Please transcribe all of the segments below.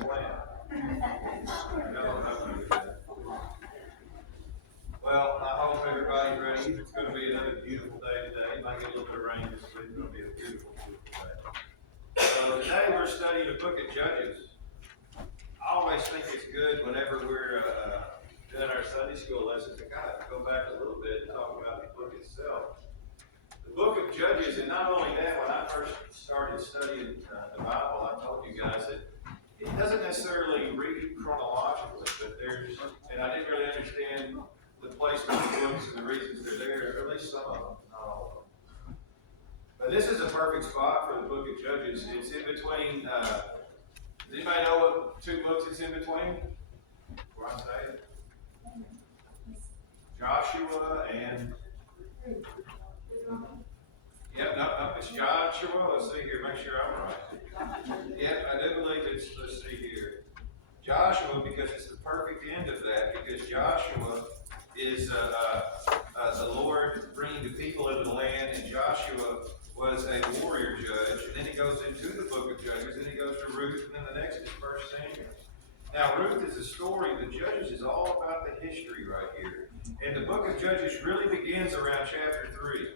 plan. No. Well, I hope everybody's ready. It's going to be another beautiful day today. It might get a little bit of rain this week. It's going to be a beautiful, beautiful day. So today we're studying the book of Judges. I always think it's good whenever we're doing our Sunday school lessons to kind of go back a little bit and talk about the book itself. The book of Judges, and not only that, when I first started studying the Bible, I told you guys that it doesn't necessarily read chronologically, but there's, and I didn't really understand the placement of the books and the reasons they're there, or at least some of them, not all of them. But this is a perfect spot for the book of Judges. It's in between, does anybody know what two books it's in between? Before I say it? Joshua and, yep, no, it's Joshua. Let's see here, make sure I'm right. Yep, I do believe it's, let's see here. Joshua, because it's the perfect end of that, because Joshua is the Lord bringing the people into the land, and Joshua was a warrior judge, and then he goes into the book of Judges, then he goes to Ruth, and then the next is 1 Samuel. Now, Ruth is a story, the Judges is all about the history right here. And the book of Judges really begins around chapter 3.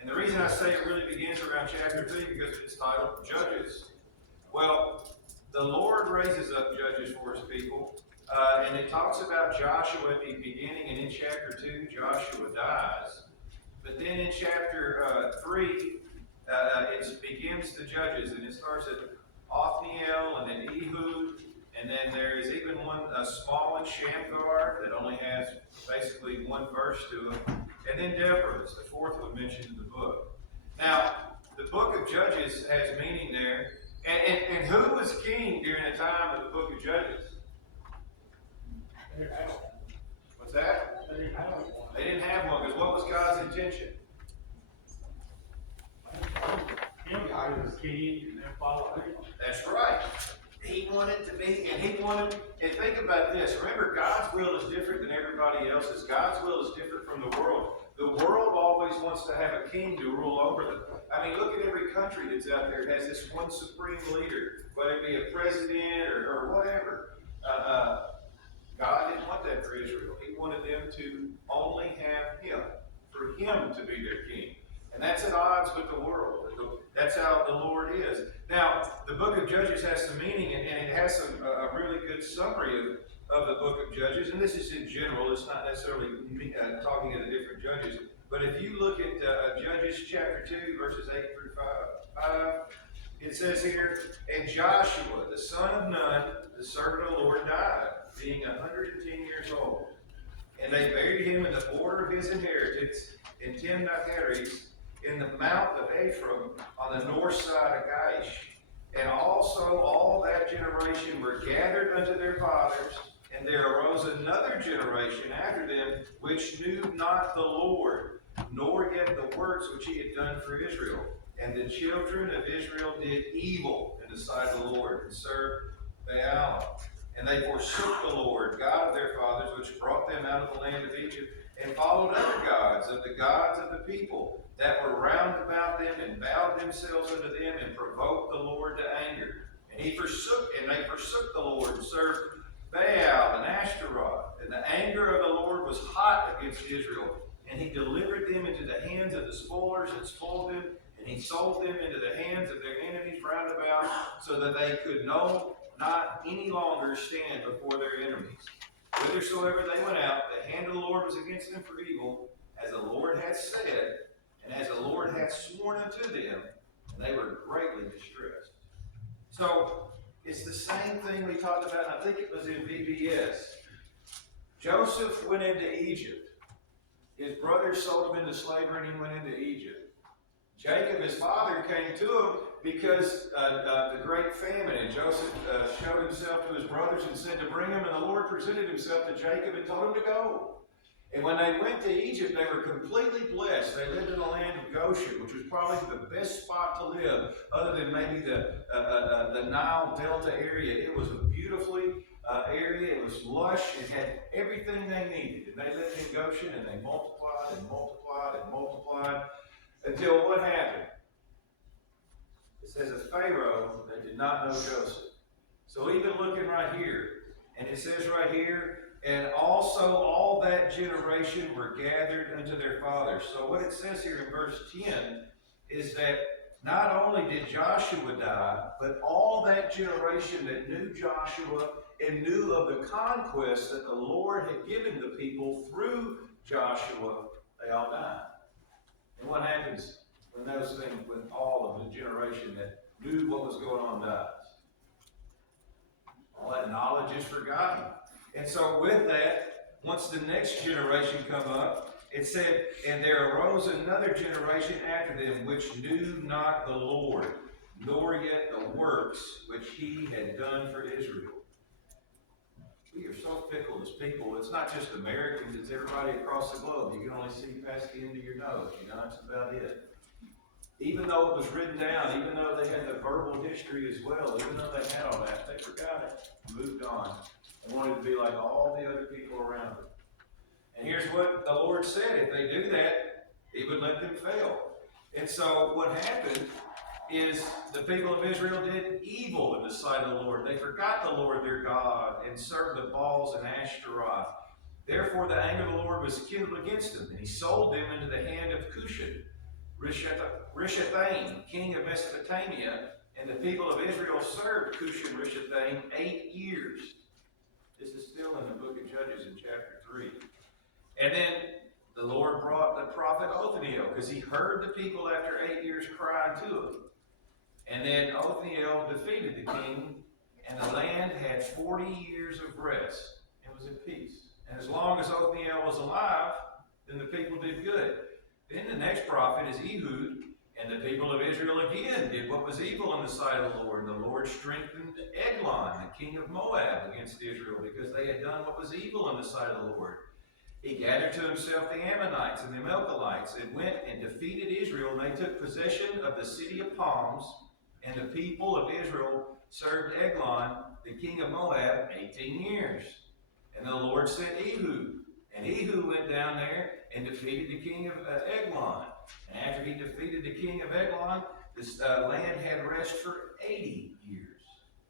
And the reason I say it really begins around chapter 3 because it's titled Judges. Well, the Lord raises up judges for his people. And it talks about Joshua at the beginning, and in chapter 2, Joshua dies. But then in chapter 3, it begins the Judges, and it starts at Othniel, and then Ehud, and then there is even one, a small one, Shamgar, that only has basically one verse to it. And then Deborah is the fourth one mentioned in the book. Now, the book of Judges has meaning there. And who was king during the time of the book of Judges? What's that? They didn't have one, because what was God's intention? God was king and then follow him. That's right. He wanted to be, and think about this. Remember, God's will is different than everybody else's. God's will is different from the world. The world always wants to have a king to rule over them. I mean, look at every country that's out there. It has this one supreme leader, whether it be a president or whatever. God didn't want that for Israel. He wanted them to only have him, for him to be their king. And that's at odds with the world. That's how the Lord is. Now, the book of Judges has some meaning, and it has a really good summary of the book of Judges. And this is in general. It's not necessarily talking of the different judges. But if you look at Judges chapter 2, verses 8 through 5, it says here, and Joshua, the son of Nun, the servant of the Lord, died, being 110 years old. And they buried him in the border of his inheritance in Timnath-Heres, in the mount of Ephraim, on the north side of Gaish. And also all that generation were gathered unto their fathers, and there arose another generation after them, which knew not the Lord, nor yet the works which he had done for Israel. And the children of Israel did evil in the sight of the Lord, and served Baal. And they forsook the Lord, God of their fathers, which brought them out of the land of Egypt, and followed other gods of the people that were round about them, and bowed themselves unto them, and provoked the Lord to anger. And they forsook the Lord, and served Baal and Ashtaroth. And the anger of the Lord was hot against Israel, and he delivered them into the hands of the spoilers, and spoiled them, and he sold them into the hands of their enemies round about, so that they could not any longer stand before their enemies. Whithersoever they went out, the hand of the Lord was against them for evil, as the Lord had said, and as the Lord had sworn unto them, and they were greatly distressed. So, it's the same thing we talked about, and I think it was in VBS. Joseph went into Egypt. His brothers sold him into slavery, and he went into Egypt. Jacob, his father, came to him because the great famine, and Joseph showed himself to his brothers and said to bring him, and the Lord presented himself to Jacob and told him to go. And when they went to Egypt, they were completely blessed. They lived in the land of Goshen, which was probably the best spot to live, other than maybe the Nile Delta area. It was a beautifully area. It was lush. It had everything they needed. And they lived in Goshen, and they multiplied and multiplied and multiplied until what happened? It says of Pharaoh, they did not know Joseph. So even looking And it says right here, and also all that generation were gathered unto their fathers. So what it says here in verse 10 is that not only did Joshua die, but all that generation that knew Joshua and knew of the conquest that the Lord had given the people through Joshua, they all died. And what happens when those things, when all of the generation that knew what was going on dies? All that knowledge is forgotten. And so with that, once the next generation come up, it said, and there arose another generation after them, which knew not the Lord, nor yet the works which he had done for Israel. We are so fickle as people. It's not just Americans, it's everybody across the globe. You can only see past the end of your nose. That's about it. Even though it was written down, even though they had the verbal history as well, even though they had all that, they forgot it, moved on, and wanted to be like all the other people around them. And here's what the Lord said: if they do that, He would let them fail. And so what happened is the people of Israel did evil in the sight of the Lord. They forgot the Lord their God and served the Baals and Ashtaroth. Therefore the anger of the Lord was kindled against them, and He sold them into the hand of Cushan Rishathaim, king of Mesopotamia, and the people of Israel served Cushan Rishathaim 8 years. This is still in the book of Judges in chapter 3. And then the Lord brought the prophet Othniel, because he heard the people after 8 years crying to him. And then Othniel defeated the king, and the land had 40 years of rest. It was at peace. And as long as Othniel was alive, then the people did good. Then the next prophet is Ehud, and the people of Israel again did what was evil in the sight of the Lord. And the Lord strengthened Eglon, the king of Moab, against Israel, because they had done what was evil in the sight of the Lord. He gathered to himself the Ammonites and the Amalekite, and went and defeated Israel, and they took possession of the city of palms, and the people of Israel served Eglon, the king of Moab, 18 years. And the Lord sent Ehud, and Ehud went down there and defeated the king of Eglon. And after he defeated the king of Eglon, this land had rest for 80 years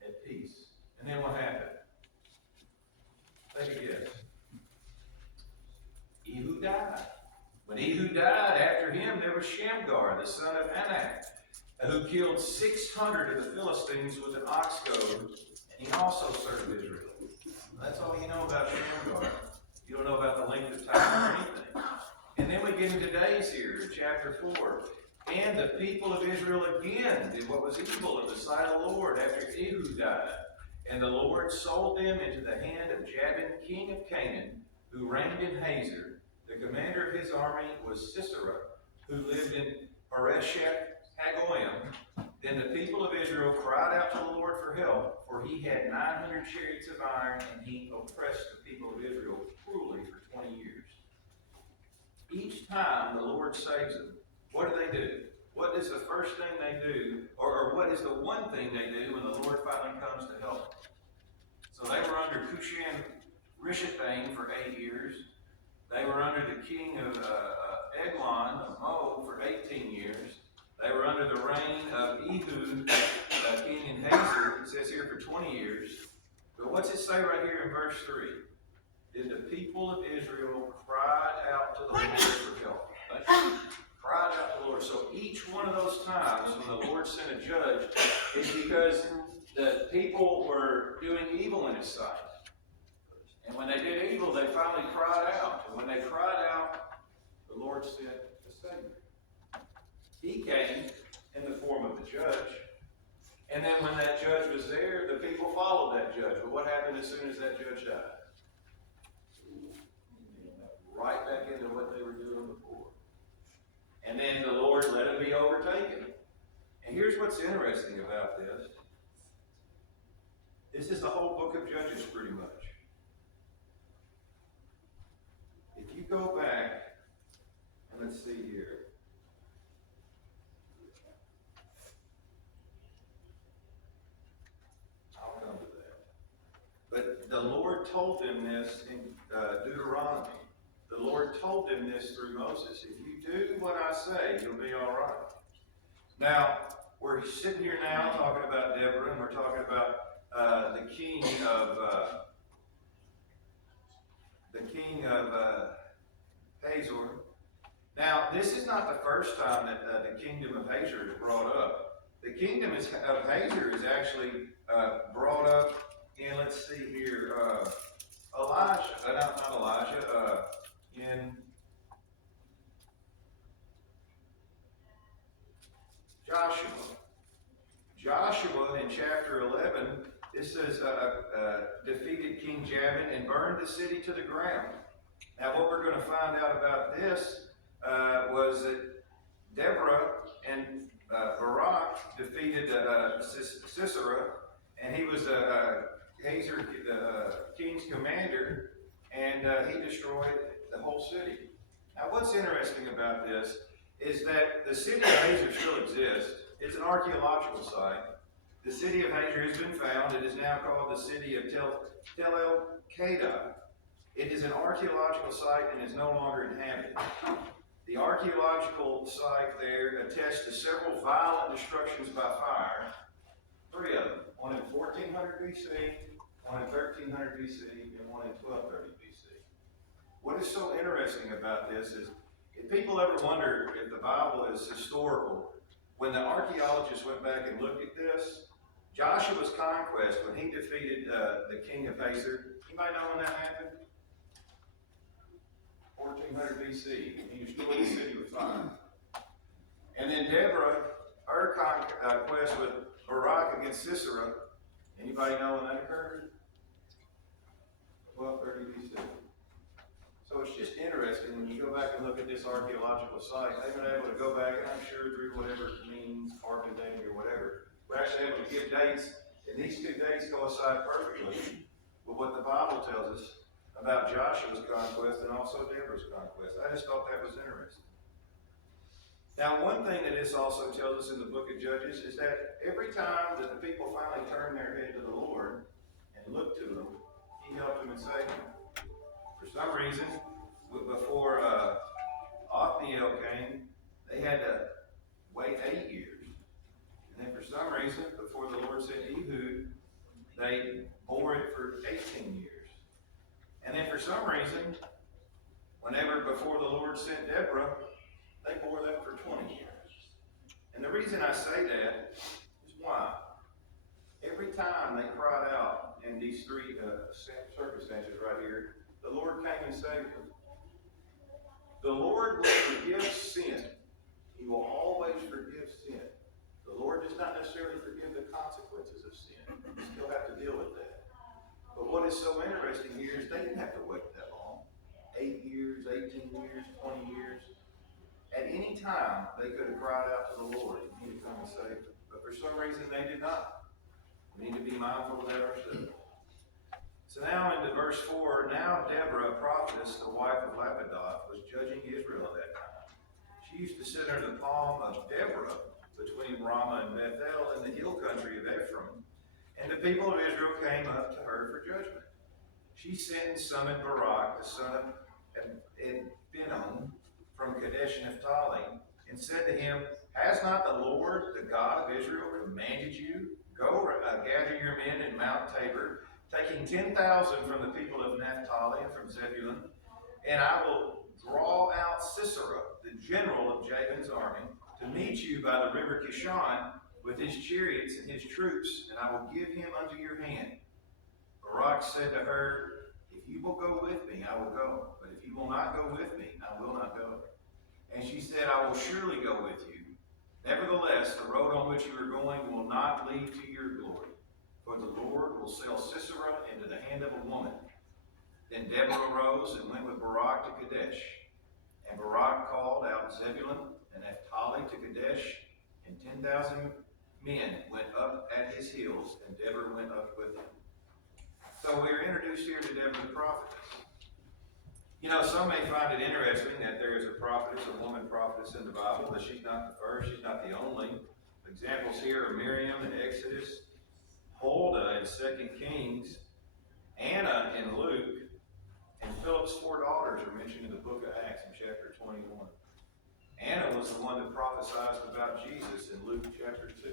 at peace. And then what happened? Take a guess. Ehud died. When Ehud died, after him there was Shamgar, the son of Anak, who killed 600 of the Philistines with an ox goad, and he also served Israel. That's all you know about Shamgar. You don't know about the length of time or anything. And then we get into days here in chapter 4. And the people of Israel again did what was evil in the sight of the Lord after Ehud died. And the Lord sold them into the hand of Jabin, king of Canaan, who reigned in Hazor. The commander of his army was Sisera, who lived in Harosheth Hagoyim. Then the people of Israel cried out to the Lord for help, for he had 900 chariots of iron, and he oppressed the people of Israel cruelly for 20 years. Each time the Lord saves them, what do? What is the first thing they do, or what is the one thing they do when the Lord finally comes to help them? So they were under Cushan Rishathaim for 8 years. They were under the king of Eglon of Moab for 18 years. They were under the reign of Ehud, king in Hazor, it says here, for 20 years. But what's it say right here in verse 3? Did the people of Israel cried out to the Lord for help? Cried out to the Lord. So each one of those times when the Lord sent a judge is because the people were doing evil in His sight. And when they did evil, they finally cried out. And when they cried out, the Lord sent a Savior. He came in the form of a judge. And then when that judge was there, the people followed that judge. But what happened as soon as that judge died? Right back into what they were doing before. And then the Lord let them be overtaken. And here's what's interesting about this. This is the whole book of Judges, pretty much. If you go back, and let's see here. I'll come to that. But the Lord told them this in Deuteronomy. The Lord told them this through Moses. If you do what I say, you'll be all right. Now, we're sitting here now talking about Deborah, and we're talking about the king of this is not the first time that the kingdom of Hazor is brought up. The kingdom of Hazor is actually brought up in, let's see here, in Joshua. Joshua in chapter 11, it says, defeated King Jabin and burned the city to the ground. Now, what we're going to find out about this was that Deborah and Barak defeated Sisera, and he was Hazor, king's commander, and he destroyed the whole city. Now, what's interesting about this is that the city of Hazor still exists. It's an archaeological site. The city of Hazor has been found. It is now called the city of Tel El-Kadai. It is an archaeological site and is no longer inhabited. The archaeological site there attests to several violent destructions by fire. 3 of them. One in 1400 BC, one in 1300 BC, and one in 1230 BC. What is so interesting about this is, if people ever wonder if the Bible is historical, when the archaeologists went back and looked at this, Joshua's conquest, when he defeated the king of Hazor, anybody know when that happened? 1400 BC. He destroyed the city with fire. And then Deborah, her conquest with Barak against Sisera, anybody know when that occurred? 1230 BC. So it's just interesting when you go back and look at this archaeological site. They've been able to go back, and I'm sure through whatever it means, carbon dating or whatever, we're actually able to give dates, and these 2 dates coincide perfectly with what the Bible tells us about Joshua's conquest and also Deborah's conquest. I just thought that was interesting. Now, one thing that this also tells us in the book of Judges is that every time that the people finally turned their head to the Lord and looked to him, he helped them and saved them. For some reason, before Othniel came, they had to wait 8 years. And then for some reason, before the Lord sent Ehud, they bore it for 18 years. And then for some reason, before the Lord sent Deborah, they bore them for 20 years. And the reason I say that is why? Every time they cried out in these 3 circumstances right here, the Lord came and saved them. The Lord will forgive sin. He will always forgive sin. The Lord does not necessarily forgive the consequences of sin. You still have to deal with that. But what is so interesting here is they didn't have to wait that long. 8 years, 18 years, 20 years. At any time, they could have cried out to the Lord and he would come and save them. But for some reason, they did not. We need to be mindful of that ourselves. So now into verse 4, now Deborah, a prophetess, the wife of Lapidoth, was judging Israel at that time. She used to sit under the palm of Deborah between Ramah and Bethel in the hill country of Ephraim, and the people of Israel came up to her for judgment. She sent and summoned Barak, the son of Ebinom, from Kadesh Naphtali, and said to him, has not the Lord, the God of Israel, commanded you, go gather your men in Mount Tabor, taking 10,000 from the people of Naphtali and from Zebulun, and I will draw out Sisera, the general of Jabin's army, to meet you by the river Kishon with his chariots and his troops, and I will give him unto your hand. Barak said to her, if you will go with me, I will go, but if you will not go with me, I will not go. And she said, I will surely go with you. Nevertheless, the road on which you are going will not lead to your glory, for the Lord will sell Sisera into the hand of a woman. Then Deborah arose and went with Barak to Kadesh. And Barak called out Zebulun and Naphtali to Kadesh, and 10,000 men went up at his heels, and Deborah went up with him. So we are introduced here to Deborah the prophetess. You know, some may find it interesting that there is a prophetess, a woman prophetess in the Bible, but she's not the first, she's not the only. Examples here are Miriam in Exodus, Huldah in 2 Kings, Anna in Luke, and Philip's 4 daughters are mentioned in the book of Acts in chapter 21. Anna was the one that prophesied about Jesus in Luke chapter 2.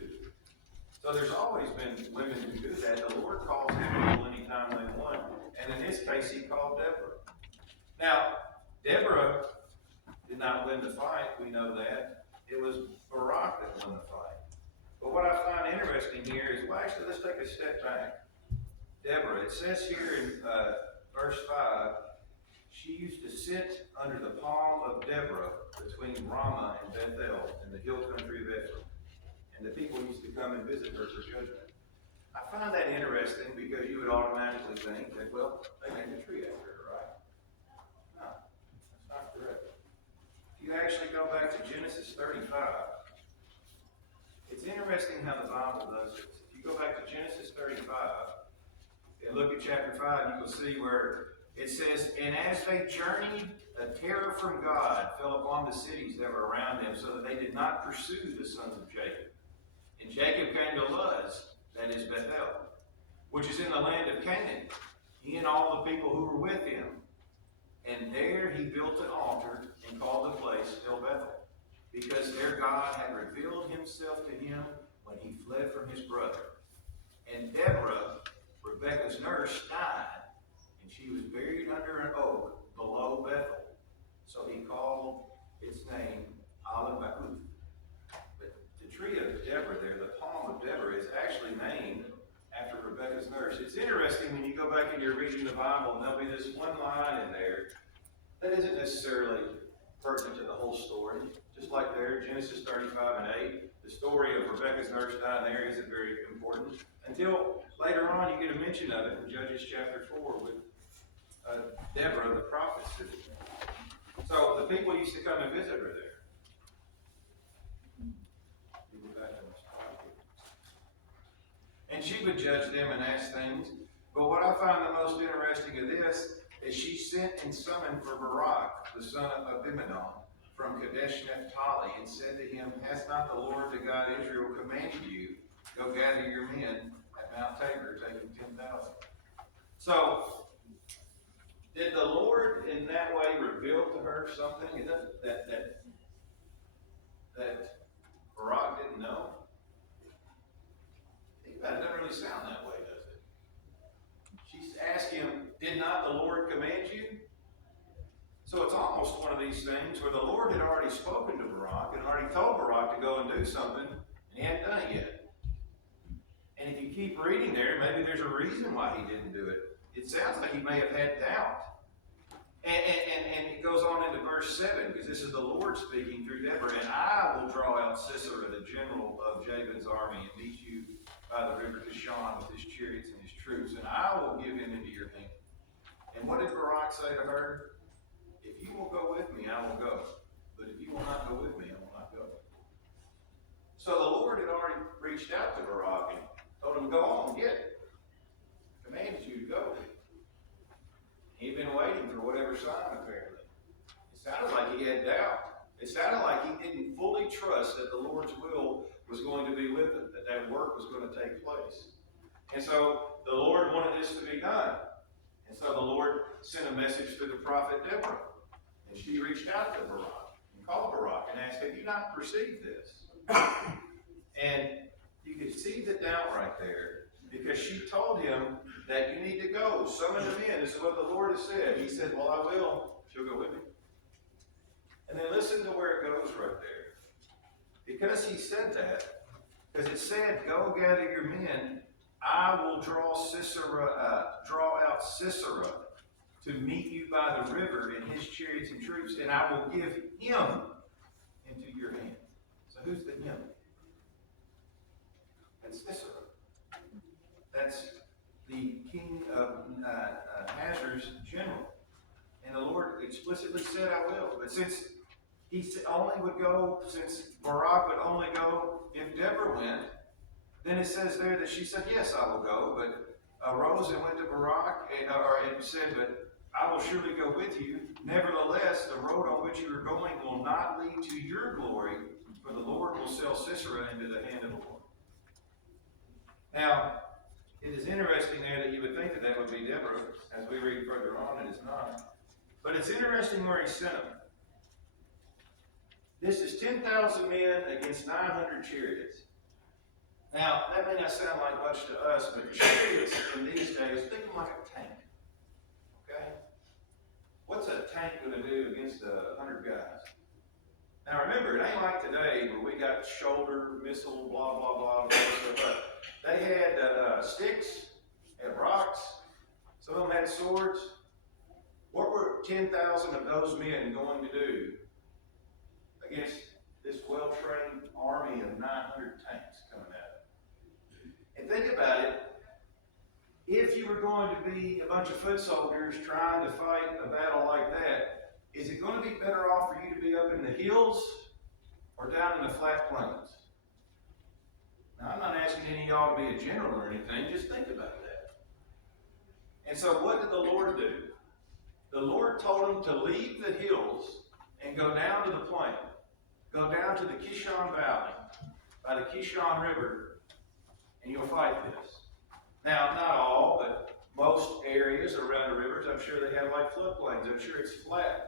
So there's always been women who do that. The Lord calls people anytime they want, and in this case, he called Deborah. Now, Deborah did not win the fight, we know that. It was Barak that won the fight. But what I find interesting here is, well, actually, let's take a step back. Deborah, it says here in verse 5, she used to sit under the palm of Deborah between Ramah and Bethel in the hill country of Ephraim. And the people used to come and visit her for judgment. I find that interesting because you would automatically think that, well, they named a tree after her, right? No, that's not correct. If you actually go back to Genesis 35, it's interesting how the Bible does this. If you go back to Genesis 35 and look at chapter 5, you will see where it says, and as they journeyed, a terror from God fell upon the cities that were around them, so that they did not pursue the sons of Jacob. And Jacob came to Luz, that is Bethel, which is in the land of Canaan, he and all the people who were with him. And there he built an altar and called the place El Bethel, because there God had revealed himself to him when he fled from his brother. And Deborah, Rebekah's nurse, died, and she was buried under an oak below Bethel. So he called its name Aleph-Bahuth. But the tree of Deborah there, the palm of Deborah, is actually named after Rebekah's nurse. It's interesting when you go back and you're reading the Bible, and there'll be this one line in there that isn't necessarily pertinent to the whole story. Just like there, Genesis 35 and 8, the story of Rebekah's nurse dying there isn't very important. Until later on, you get a mention of it in Judges chapter 4 with Deborah, the prophet. So the people used to come and visit her there. And she would judge them and ask things. But what I find the most interesting of this is she sent and summoned for Barak, the son of Abinadab, from Kadesh Naphtali, and said to him, has not the Lord, the God Israel, commanded you, go gather your men at Mount Tabor, taking 10,000? So, did the Lord in that way reveal to her something that Barak didn't know? Think about it, it doesn't really sound that way, does it? She's asked him, did not the Lord command you? So it's almost one of these things where the Lord had already spoken to Barak and already told Barak to go and do something, and he hadn't done it yet. And if you keep reading there, maybe there's a reason why he didn't do it. It sounds like he may have had doubt. And it goes on into verse 7, because this is the Lord speaking through Deborah, and I will draw out Sisera, the general of Jabin's army, and meet you by the river Kishon with his chariots and his troops, and I will give him into your hand. And what did Barak say to her? If you will go with me, I will go. But if you will not go with me, I will not go. So the Lord had already reached out to Barak and told him, go on, get it. Commanded you to go. He'd been waiting for whatever sign, apparently. It sounded like he had doubt. It sounded like he didn't fully trust that the Lord's will was going to be with him, that that work was going to take place. And so the Lord wanted this to be done. And so the Lord sent a message to the prophet Deborah. And she reached out to Barak and called Barak and asked, have you not perceived this? And you could see the doubt right there, because she told him that you need to go. Summon them in. This is what the Lord has said. He said, well, I will. She'll go with me. And then listen to where it goes right there. Because he said that, because it said, go gather your men, I will draw out Sisera to meet you by the river in his chariots and troops, and I will give him into your hand. So who's the him? That's Sisera. That's the king of Hazor's general. And the Lord explicitly said, I will. But since he only would go, since Barak would only go if Deborah went, then it says there that she said, yes, I will go, but arose and went to Barak and said, but I will surely go with you. Nevertheless, the road on which you are going will not lead to your glory, for the Lord will sell Sisera into the hand of the Lord. Now, it is interesting there that you would think that that would be Deborah. As we read further on, it is not. But it's interesting where he sent them. This is 10,000 men against 900 chariots. Now, that may not sound like much to us, but chariots in these days, think of them like a tank. Okay? What's a tank going to do against 100 guys? Now remember, it ain't like today where we got shoulder missile, blah, blah, blah, blah, blah. They had sticks, had rocks, some of them had swords. What were 10,000 of those men going to do against this well-trained army of 900 tanks coming at them? And think about it. If you were going to be a bunch of foot soldiers trying to fight a battle like that, is it going to be better off for you to be up in the hills or down in the flat plains? Now, I'm not asking any of y'all to be a general or anything. Just think about that. And so what did the Lord do? The Lord told him to leave the hills and go down to the plain. Go down to the Kishon Valley by the Kishon River, and you'll fight this. Now, not all, but most areas around the rivers, I'm sure they have like floodplains. I'm sure it's flat.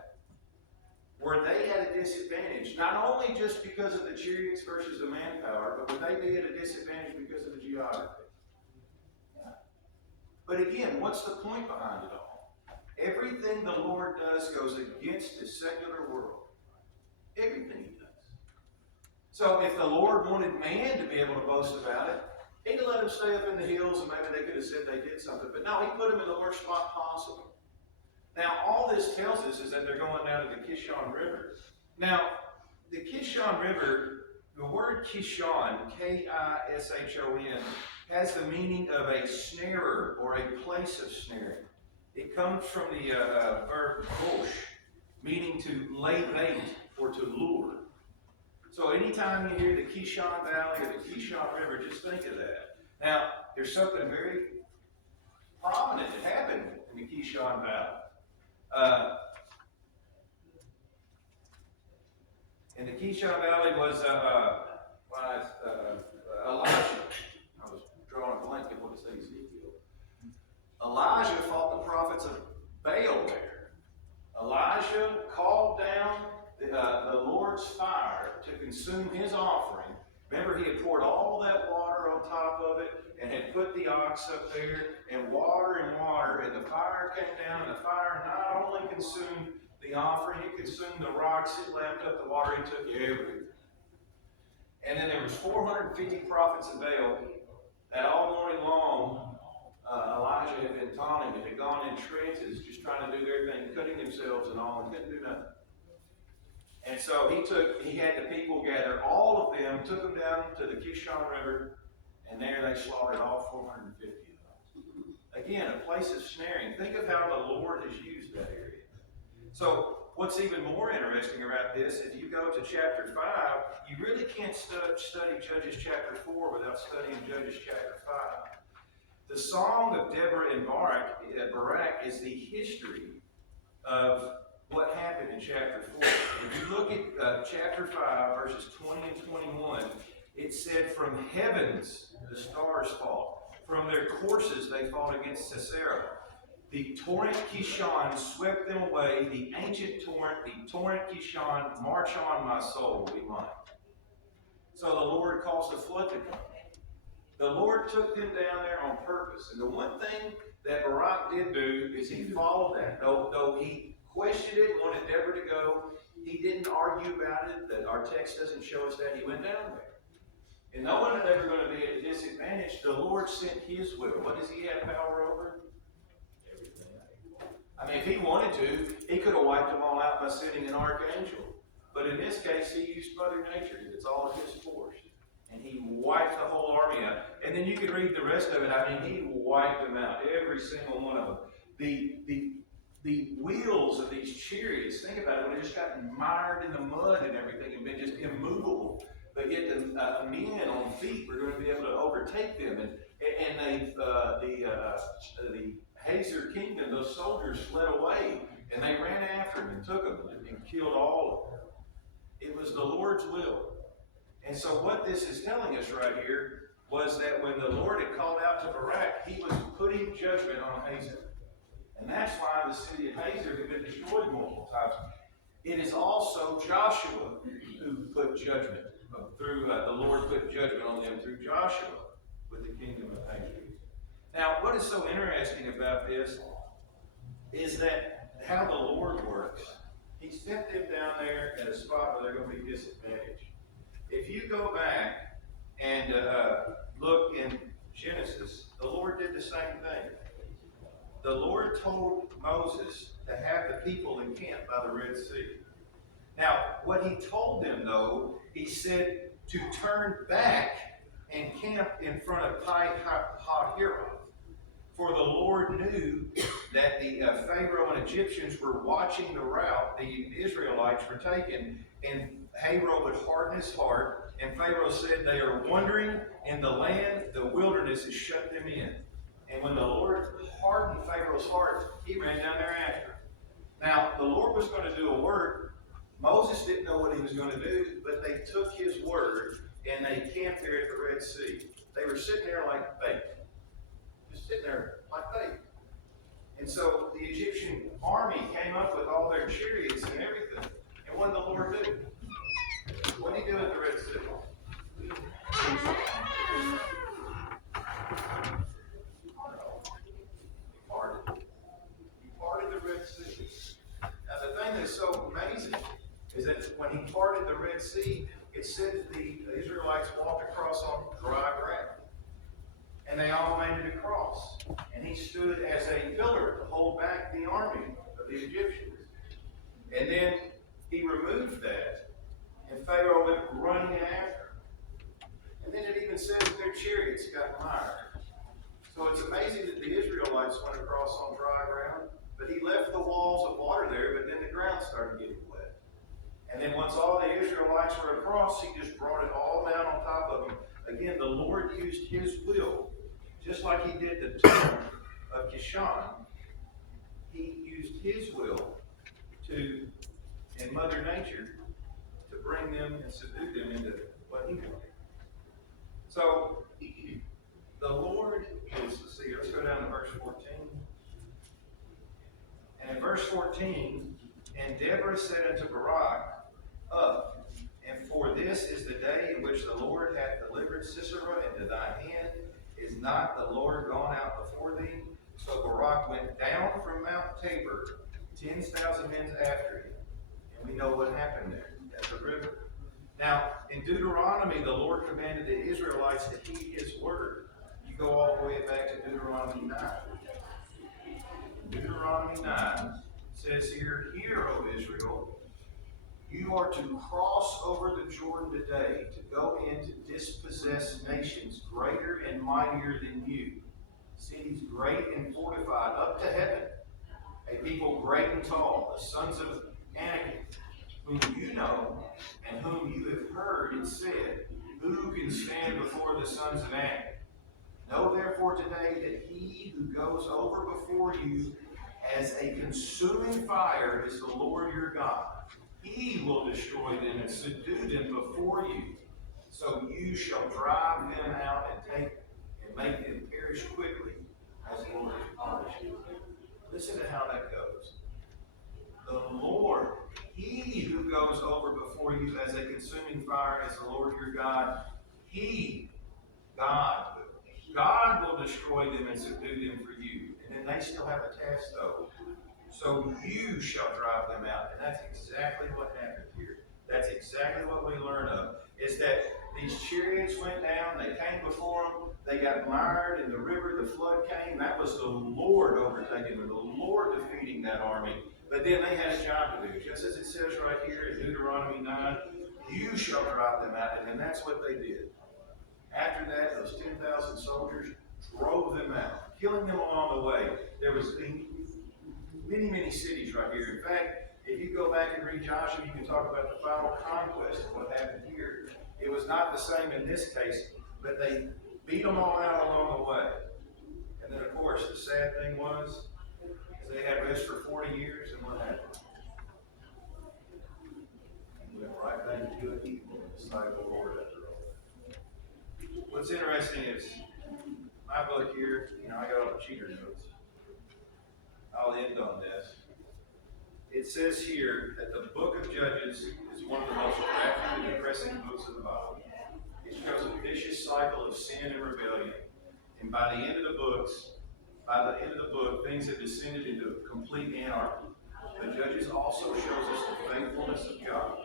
Where they had a disadvantage, not only just because of the chariots versus the manpower, but would they be at a disadvantage because of the geography? Yeah. But again, what's the point behind it all? Everything the Lord does goes against the secular world. Everything he does. So if the Lord wanted man to be able to boast about it, he'd have let them stay up in the hills and maybe they could have said they did something. But no, he put them in the worst spot possible. Now, all this tells us is that they're going down to the Kishon River. Now, the Kishon River, the word Kishon, K-I-S-H-O-N, has the meaning of a snarer or a place of snaring. It comes from the verb bosh, meaning to lay bait or to lure. So anytime you hear the Kishon Valley or the Kishon River, just think of that. Now, there's something very prominent that happened in the Kishon Valley. And the Kishon Valley was Elijah. I was drawing a blank at what it says Ezekiel. Elijah fought the prophets of Baal there. Elijah called down the Lord's fire to consume his offering. Remember, he had poured all that water on top of it and had put the ox up there and water, and the fire came down, and the fire not only consumed the offering, it consumed the rocks, it lapped up the water, it took everything. And then there was 450 prophets of Baal that all morning long, Elijah had been taunting and had gone in trances, just trying to do their thing, cutting themselves and all, and couldn't do nothing. And so he had the people gather, all of them, took them down to the Kishon River, and there they slaughtered all 450 of them. Again, a place of snaring. Think of how the Lord has used that area. So what's even more interesting about this, if you go to chapter 5, you really can't study Judges chapter 4 without studying Judges chapter 5. The song of Deborah and Barak is the history of what happened in chapter 4. If you look at chapter 5, verses 20 and 21, it said, "From heavens the stars fall. From their courses they fought against Sisera. The torrent Kishon swept them away. The ancient torrent, the torrent Kishon, march on, my soul, we might." So the Lord caused a flood to come. The Lord took them down there on purpose. And the one thing that Barak did do is he followed that. Though he questioned it, wanted Deborah to go, he didn't argue about it. That our text doesn't show us that. He went down there. And no one is ever going to be at a disadvantage. The Lord sent his will. What does he have power over? Everything. I mean, if he wanted to, he could have wiped them all out by sending an archangel. But in this case, he used Mother Nature. It's all of his force. And he wiped the whole army out. And then you can read the rest of it. I mean, he wiped them out. Every single one of them. The wheels of these chariots, think about it, when they just gotten mired in the mud and everything and been just immovable. But yet the men on feet were going to be able to overtake them. And the Hazor kingdom, those soldiers fled away. And they ran after them and took them and killed all of them. It was the Lord's will. And so what this is telling us right here was that when the Lord had called out to Barak, he was putting judgment on Hazor. And that's why the city of Hazor had been destroyed multiple times. It is also Joshua who put judgment through, the Lord put judgment on them through Joshua with the kingdom of Hazor. Now, what is so interesting about this is that how the Lord works. He sent them down there at a spot where they're going to be disadvantaged. If you go back and look in Genesis, the Lord did the same thing. The Lord told Moses to have the people encamp by the Red Sea. Now, what he told them, though, he said to turn back and camp in front of Pi-Hahiroth. For the Lord knew that the Pharaoh and Egyptians were watching the route the Israelites were taking, and Pharaoh would harden his heart, and Pharaoh said, they are wandering in the land, the wilderness has shut them in. And when the Lord hardened Pharaoh's heart, he ran down there after him. Now, the Lord was going to do a work. Moses didn't know what he was going to do, but they took his word, and they camped there at the Red Sea. They were sitting there like bait. Just sitting there like bait. And so the Egyptian army came up with all their chariots and everything. And what did the Lord do? What did he do at the Red Sea? He parted the Red Sea. Now the thing that's so amazing is that when he parted the Red Sea, it said that the Israelites walked across on dry ground. And they all made it across. And he stood as a pillar to hold back the army of the Egyptians. And then he removed that, and Pharaoh went running after him. And then it even says that their chariots got mired. So it's amazing that the Israelites went across on dry ground, but he left the walls of water there, but then the ground started getting wet. And then once all the Israelites were across, he just brought it all down on top of them. Again, the Lord used his will, just like he did the tomb of Kishon. He used his will to, in Mother Nature, to bring them and subdue them into what he wanted. So, the Lord is, let's go down to verse 14. And in verse 14, and Deborah said unto Barak, up, and for this is the day in which the Lord hath delivered Sisera into thine hand. Is not the Lord gone out before thee? So Barak went down from Mount Tabor, 10,000 men after him. And we know what happened there at the river. Now, in Deuteronomy, the Lord commanded the Israelites to heed his word. You go all the way back to Deuteronomy 9. Deuteronomy 9 says here, hear, O Israel, you are to cross over the Jordan today to go in to dispossess nations greater and mightier than you, cities great and fortified up to heaven, a people great and tall, the sons of Anakim, whom you know and whom you have heard and said, who can stand before the sons of Anakim? Know therefore today that he who goes over before you as a consuming fire is the Lord your God. He will destroy them and subdue them before you. So you shall drive them out and take and make them perish quickly, as the Lord has punished you. Listen to how that goes. The Lord, he who goes over before you as a consuming fire is the Lord your God. He, God will destroy them and subdue them for you. And then they still have a test though. So you shall drive them out. And that's exactly what happened here. That's exactly what we learn of. Is that these chariots went down, they came before them, they got mired in the river, the flood came. That was the Lord overtaking them, the Lord defeating that army. But then they had a job to do. Just as it says right here in Deuteronomy 9, you shall drive them out. And then that's what they did. After that, those 10,000 soldiers drove them out, killing them along the way. There was many, many cities right here. In fact, if you go back and read Joshua, you can talk about the final conquest of what happened here. It was not the same in this case, but they beat them all out along the way. And then, of course, the sad thing was, is they had rest for 40 years, and what happened? They went right back to doing evil in the sight of the Lord after all. What's interesting is, my book here, I got all the cheater notes. I'll end on this. It says here that the book of Judges is one of the most graphic and depressing books of the Bible. It shows a vicious cycle of sin and rebellion. And by the end of the book, things have descended into complete anarchy. The Judges also shows us the faithfulness of God.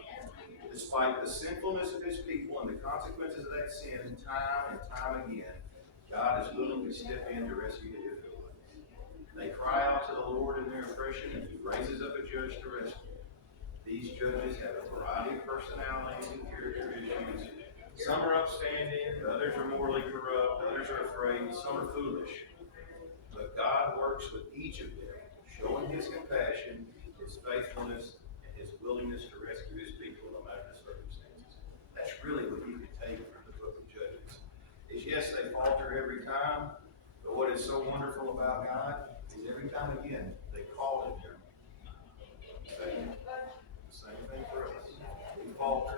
Despite the sinfulness of his people and the consequences of that sin, time and time again, God is willing to step in to rescue the Israelites. They cry out to the Lord in their oppression, and he raises up a judge to rescue them. These judges have a variety of personalities and character issues. Some are upstanding, others are morally corrupt, others are afraid, some are foolish. But God works with each of them, showing his compassion, his faithfulness, and his willingness to rescue his people no matter the circumstances. That's really what you can take from the book of Judges. Is yes, they falter every time, but what is so wonderful about God is every time again they call to him. The same thing for us. We falter.